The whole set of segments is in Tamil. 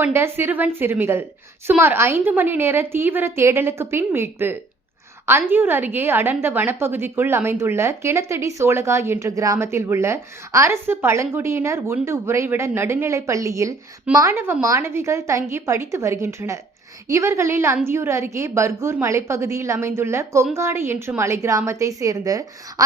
சிக்கிக்கொண்ட சிறுவன் சிறுமிகள் சுமார் 5 மணி நேர தீவிர தேடலுக்கு பின் மீட்பு. அந்தியூர் அருகே அடர்ந்த வனப்பகுதிக்குள் அமைந்துள்ள கிணத்தடி சோளகா என்ற கிராமத்தில் உள்ள அரசு பழங்குடியினர் உண்டு உறைவிட நடுநிலைப் பள்ளியில் மாணவ மாணவிகள் தங்கி படித்து வருகின்றனர். இவர்களில் அந்தியூர் அருகே பர்கூர் மலைப்பகுதியில் அமைந்துள்ள கொங்காடை என்ற மலை கிராமத்தை சேர்ந்த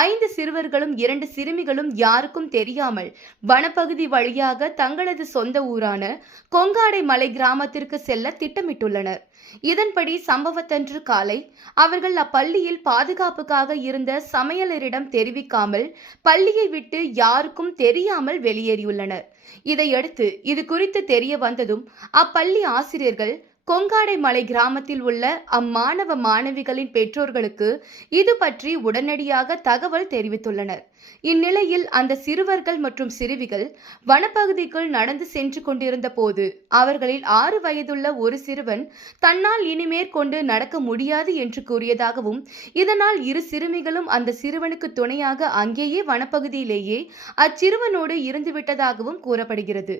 5 சிறுவர்களும் 2 சிறுமிகளும் யாருக்கும் தெரியாமல் வனப்பகுதி வழியாக தங்களது சொந்த ஊரான கொங்காடை மலை கிராமத்திற்கு செல்ல திட்டமிட்டுள்ளனர். இதன்படி சம்பவத்தன்று காலை அவர்கள் அப்பள்ளியில் பாதுகாப்புக்காக இருந்த சமையலரிடம் தெரிவிக்காமல் பள்ளியை விட்டு யாருக்கும் தெரியாமல் வெளியேறியுள்ளனர். இதையடுத்து இது குறித்து தெரிய வந்ததும் அப்பள்ளி ஆசிரியர்கள் கொங்காடை மலை கிராமத்தில் உள்ள அம்மாணவ மாணவிகளின் பெற்றோர்களுக்கு இது பற்றி உடனடியாக தகவல் தெரிவித்துள்ளனர். இந்நிலையில் அந்த சிறுவர்கள் மற்றும் சிறுவிகள் வனப்பகுதிக்குள் நடந்து சென்று கொண்டிருந்த போது அவர்களில் 6 வயதுள்ள ஒரு சிறுவன் தன்னால் இனிமேற்கொண்டு நடக்க முடியாது என்று கூறியதாகவும், இதனால் 2 சிறுமிகளும் அந்த சிறுவனுக்கு துணையாக அங்கேயே வனப்பகுதியிலேயே அச்சிறுவனோடு இருந்துவிட்டதாகவும் கூறப்படுகிறது.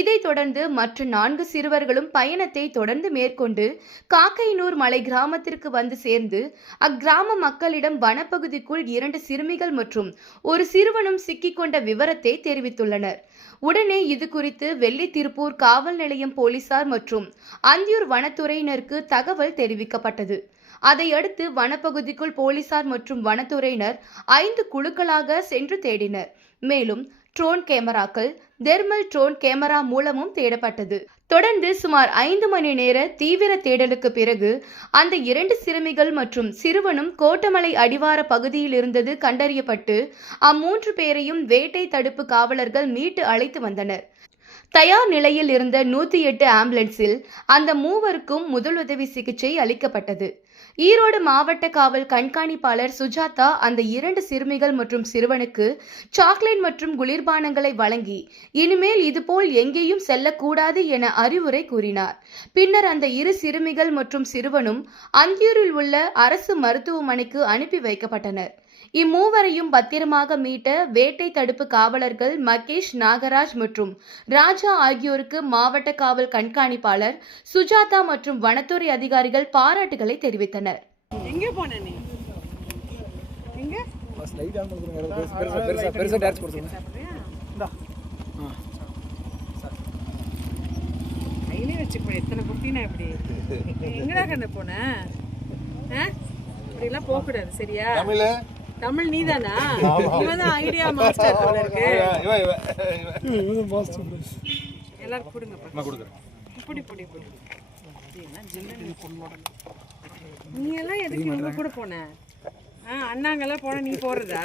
இதைத் தொடர்ந்து மற்ற 4 சிறுவர்களும் பயணத்தை தொடர்ந்து மேற்கொண்டு காக்கைனூர் மலை கிராமத்திற்கு வந்து சேர்ந்து அக்கிராம மக்களிடம் வனப்பகுதிக்குள் 2 சிறுமிகள் மற்றும் ஒரு சிறுவனும் சிக்கிக்கொண்ட விவரத்தை தெரிவித்துள்ளனர். உடனே இது குறித்து வெள்ளித்திருப்பூர் காவல் நிலையம் போலீசார் மற்றும் அந்தியூர் வனத்துறையினருக்கு தகவல் தெரிவிக்கப்பட்டது. அதையடுத்து வனப்பகுதிக்குள் போலீசார் மற்றும் வனத்துறையினர் 5 குழுக்களாக சென்று தேடினர். மேலும் ட்ரோன் கேமராக்கள், தெர்மல் ட்ரோன் கேமரா மூலமும் தேடப்பட்டது. தொடர்ந்து சுமார் 5 மணி நேர தீவிர தேடலுக்கு பிறகு அந்த 2 சிறுமிகள் மற்றும் சிறுவனும் கோட்டமலை அடிவார பகுதியில் இருந்தது கண்டறியப்பட்டு அம்மூன்று பேரையும் வேட்டை தடுப்பு காவலர்கள் மீட்டு அழைத்து வந்தனர். தயார் நிலையில் இருந்த 108 ஆம்புலன்ஸில் அந்த மூவருக்கும் முதலுதவி சிகிச்சை அளிக்கப்பட்டது. ஈரோடு மாவட்ட காவல் கண்காணிப்பாளர் சுஜாதா அந்த 2 சிறுமிகள் மற்றும் சிறுவனுக்கு சாக்லேட் மற்றும் குளிர்பானங்களை வழங்கி இனிமேல் இதுபோல் எங்கேயும் செல்லக்கூடாது என அறிவுரை கூறினார். பின்னர் அந்த 2 சிறுமிகள் மற்றும் சிறுவனும் அந்தியூரில் உள்ள அரசு மருத்துவமனைக்கு அனுப்பி வைக்கப்பட்டனர். இம்மூவரையும் பத்திரமாக மீட்ட வேட்டை தடுப்பு காவலர்கள் மகேஷ், நாகராஜ் மற்றும் ராஜா ஆகியோருக்கு மாவட்ட காவல் கண்காணிப்பாளர் சுஜாதா மற்றும் வனத்துறை அதிகாரிகள் பாராட்டுகளை தெரிவித்தனர். சரியா? தமிழ் நீதானா? இவதான் ஐடியா மாஸ்டர் போல இருக்கு. எல்லாரும் கொடுங்க. புடி புடி புடி. நீ எல்லாம் எதுக்கு இவங்க கூட போன? அண்ணாங்கெல்லாம் போன, நீ போறதா?